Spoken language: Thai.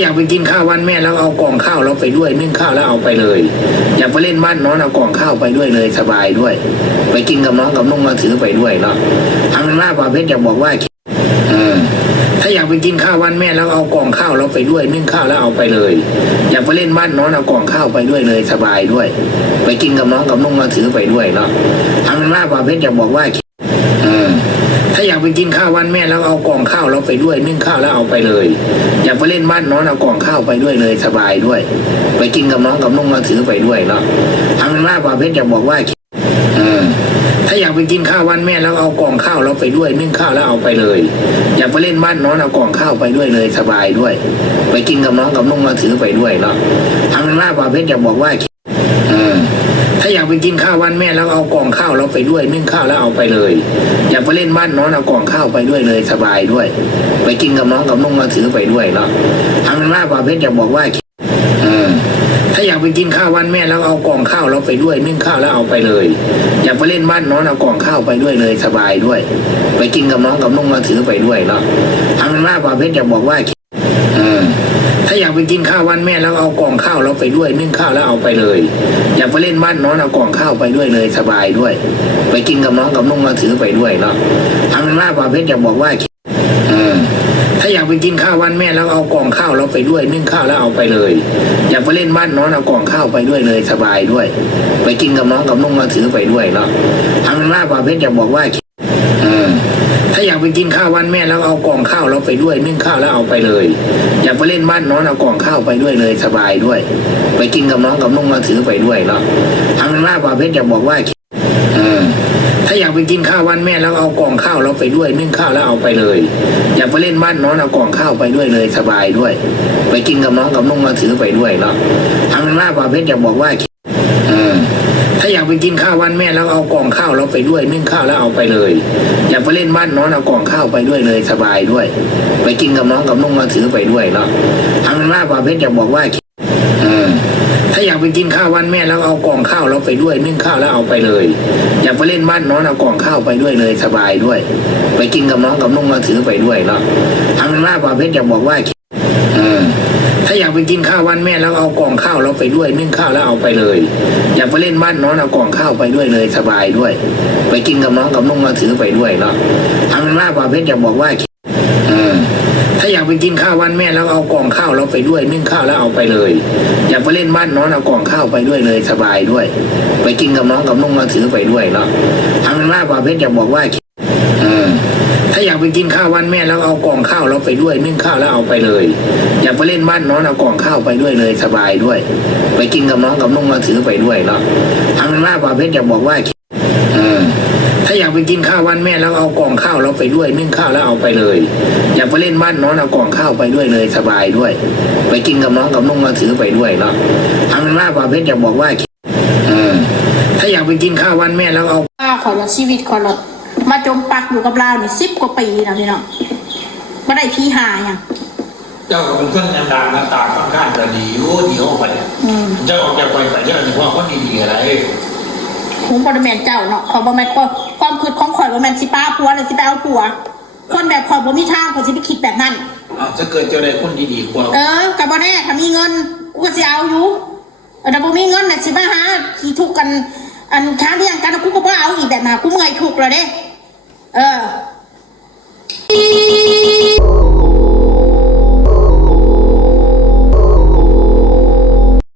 อยากไปกินข้าววันแม่แล้วเอากล่องข้าวเราไปด้วยนึ่งข้าวแล้วเอาไปเลย อยากไปเล่นบ้านน้องเอากล่องข้าวไปด้วยเลยสบายด้วย ไปกินกับน้องกับนุ่งมาถือไปด้วยเนาะเอาเป็นว่าป่าเพชรอยากบอกว่าถ้าอยากไปกินข้าววันแม่แล้วเอากล่องข้าวเราไปด้วยนึ่งข้าวแล้วเอาไปเลย อยากไปเล่นบ้านน้องเอากล่องข้าวไปด้วยเลยสบายด้วย ไปกินกับน้องกับนุ่งมาถือไปด้วยเนาะเอาเป็นว่าป่าเพชรอยากบอกว่าอืม ถ้าอยากไปกินข้าววันแม่แล้วเอากล่องข้าวเราไปด้วยนึ่งข้าวแล้วเอาไปเลย อยากไปเล่นบ้านน้องเอากล่องข้าวไปด้วยเลยสบายด้วย ไปกินกับน้องกับนุ่งมาถือไปด้วยเนาะเอาเป็นว่าป่าเพชรอยากบอกว่าถ้าอยากไปกินข้าววันแม่แล้วเอากล่องข้าวเราไปด้วยนึ่งข้าวแล้วเอาไปเลย อยากไปเล่นบ้านน้องเอากล่องข้าวไปด้วยเลยสบายด้วย ไปกินกับน้องกับนุ่งมาถือไปด้วยเนาะเอาเป็นว่าป่าเพชรอยากบอกว่า อืมถ้าอยากไปกินข้าววันแม่แล้วเอากล่องข้าวเราไปด้วยนึ่งข้าวแล้วเอาไปเลย อยากไปเล่นบ้านน้องเอากล่องข้าวไปด้วยเลยสบายด้วย ไปกินกับน้องกับนุ่งมาถือไปด้วยเนาะเอาเป็นว่าป่าเพชรอยากบอกว่าถ้าอยากไปกินข้าววันแม่แล้วเอากล่องข้าวเราไปด้วยนึ่งข้าวแล้วเอาไปเลย อยากไปเล่นบ้านน้องเอากล่องข้าวไปด้วยเลยสบายด้วย ไปกินกับน้องกับนุ่งมาถือไปด้วยเนาะเอาเป็นว่าป่าเพชรอยากบอกว่า อยากไปกินข้าววันแม่แล้วเอากล่องข้าวเราไปด้วยนึ่งข้าวแล้วเอาไปเลย อยากไปเล่นบ้านน้องเอากล่องข้าวไปด้วยเลยสบายด้วย ไปกินกับน้องกับนุ่งมาถือไปด้วยเนาะเอาเป็นว่าป่าเพชรอยากบอกว่าถ้าอยากไปกินข้าววันแม่แล้วเอากล่องข้าวเราไปด้วยนึ่งข้าวแล้วเอาไปเลย อยากไปเล่นบ้านน้องเอากล่องข้าวไปด้วยเลยสบายด้วย ไปกินกับน้องกับนุ่งมาถือไปด้วยเนาะเอาเป็นว่าป่าเพชรอยากบอกว่า ถ้าอยากไปกินข้าววันแม่แล้วเอากล่องข้าวเราไปด้วยนึ่งข้าวแล้วเอาไปเลย อยากไปเล่นบ้านน้องเอากล่องข้าวไปด้วยเลยสบายด้วย ไปกินกับน้องกับนุ่งมาถือไปด้วยเนาะเอาเป็นว่าป่าเพชรอยากบอกว่าถ้าอยากไปกินข้าววันแม่แล้วเอากล่องข้าวเราไปด้วยนึ่งข้าวแล้วเอาไปเลย อยากไปเล่นบ้านน้องเอากล่องข้าวไปด้วยเลยสบายด้วย ไปกินกับน้องกับนุ่งมาถือไปด้วยเนาะเอาเป็นว่าป่าเพชรอยากบอกว่า ถ้าอยากไปกินข้าววันแม่แล้วเอากล่องข้าวเราไปด้วยนึ่งข้าวแล้วเอาไปเลย อยากไปเล่นบ้านน้องเอากล่องข้าวไปด้วยเลยสบายด้วย ไปกินกับน้องกับนุ่งมาถือไปด้วยเนาะเอาเป็นว่าป่าเพชรอยากบอกว่าถ้าอยากไปกินข้าววันแม่แล้วเอากล่องข้าวเราไปด้วยนึ่งข้าวแล้วเอาไปเลย อยากไปเล่นบ้านน้องเอากล่องข้าวไปด้วยเลยสบายด้วย ไปกินกับน้องกับนุ่งมาถือไปด้วยเนาะเอาเป็นว่าป่าเพชรอยากบอกว่า ถ้าอยากไปกินข้าววันแม่แล้วเอากล่องข้าวเราไปด้วยนึ่งข้าวแล้วเอาไปเลย อยากไปเล่นบ้านน้องเอากล่องข้าวไปด้วยเลยสบายด้วย ไปกินกับน้องกับนุ่งมาถือไปด้วยเนาะเอาเป็นว่าป่าเพชรอยากบอกว่าถ้าอยากไปกินข้าววันแม่แล้วเอากล่องข้าวเราไปด้วยนึ่งข้าวแล้วเอาไปเลย อยากไปเล่นบ้านน้องเอากล่องข้าวไปด้วยเลยสบายด้วย ไปกินกับน้องกับนุ่งมาถือไปด้วยเนาะเอาเป็นว่าป่าเพชรอยากบอกว่า ถ้าอยากไปกินข้าววันแม่แล้วเอากล่องข้าวเราไปด้วยนึ่งข้าวแล้วเอาไปเลย อยากไปเล่นบ้านน้องเอากล่องข้าวไปด้วยเลยสบายด้วย ไปกินกับน้องกับนุ่งมาถือไปด้วยเนาะเอาเป็นว่าป่าเพชรอยากบอกว่าถ้าอยากไปกินข้าววันแม่แล้วเอากล่องข้าวเราไปด้วยนึ่งข้าวแล้วเอาไปเลย อยากไปเล่นบ้านน้องเอากล่องข้าวไปด้วยเลยสบายด้วย ไปกินกับน้องกับนุ่งมาถือไปด้วยเนาะเอาเป็นว่าป่าเพชรอยากบอกว่าถ้าอยากไปกินข้าววันแม่แล้วเอาข้าวขอละชีวิตขอละ มาจมปักอยู่กับเรานี่สิบกว่าปีนะพี่น้องไม่ได้พี่หาอย่างเจ้าของเครื่องยันดาหน้าตาค่อนข้างจะดีอยู่ดีห้องไปเนี่ยอืมเจ้าออกจากไปแต่เจ้าถือว่าคนดีๆอะไรผมบริแมนเจ้าเนาะขอบริแมนความความคิดของข่อยบริแมนสิป้าผัวเลยสิไปเอาผัว คนแบบข่อยบ่มีทางข่อยสิไปคิดแบบนั้นอะจะเกิดเจ้าได้คนดีๆกว่าเออกับบ่แน่ถ้ามีเงินกูก็สิเอาอยู่เออแต่บ่มีเงินน่ะสิมาหาขี่ทุกข์กันอันค้าเรียงกันกูก็บ่เอาอีกแบบน่ะกูเมื่อยทุกข์แล้วเด้ เออ